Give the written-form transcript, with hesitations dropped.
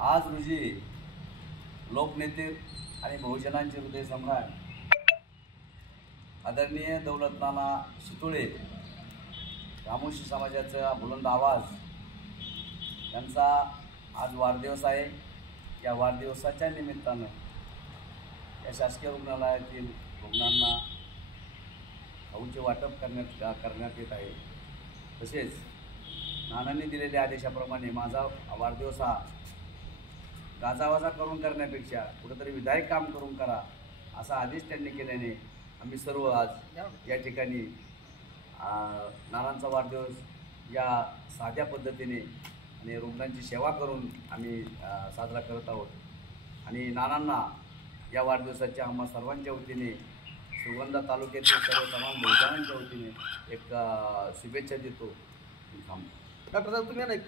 आज रोजी लोकनेते आणि बहुजनांचे हृदय सम्राट आदरणीय दौलत नाना शितोळे, रामोशी समाजाचा बुलंद आवाज यांचा आज वाढदिवस आहे। या वाढदिवसाच्या निमित्तानं या शासकीय रुग्णालयातील रुग्णांना खाऊचे वाटप करण्यात येत आहे। तसेच नानांनी दिलेल्या आदेशाप्रमाणे माझा वाढदिवस हा गाजावाजा करून करण्यापेक्षा कुठेतरी विधायक काम करून करा असा आदेश त्यांनी केल्याने आम्ही सर्व आज या ठिकाणी नानांचा वाढदिवस या साध्या पद्धतीने आणि रुग्णांची सेवा करून आम्ही साजरा करत आहोत। आणि नानांना या वाढदिवसाच्या आम्हा सर्वांच्या वतीने श्रीगोंदा तालुक्यातील सर्व तमाम बहुजनांच्या वतीने एक शुभेच्छा देतो। डॉक्टर साहेब तुम्ही नाही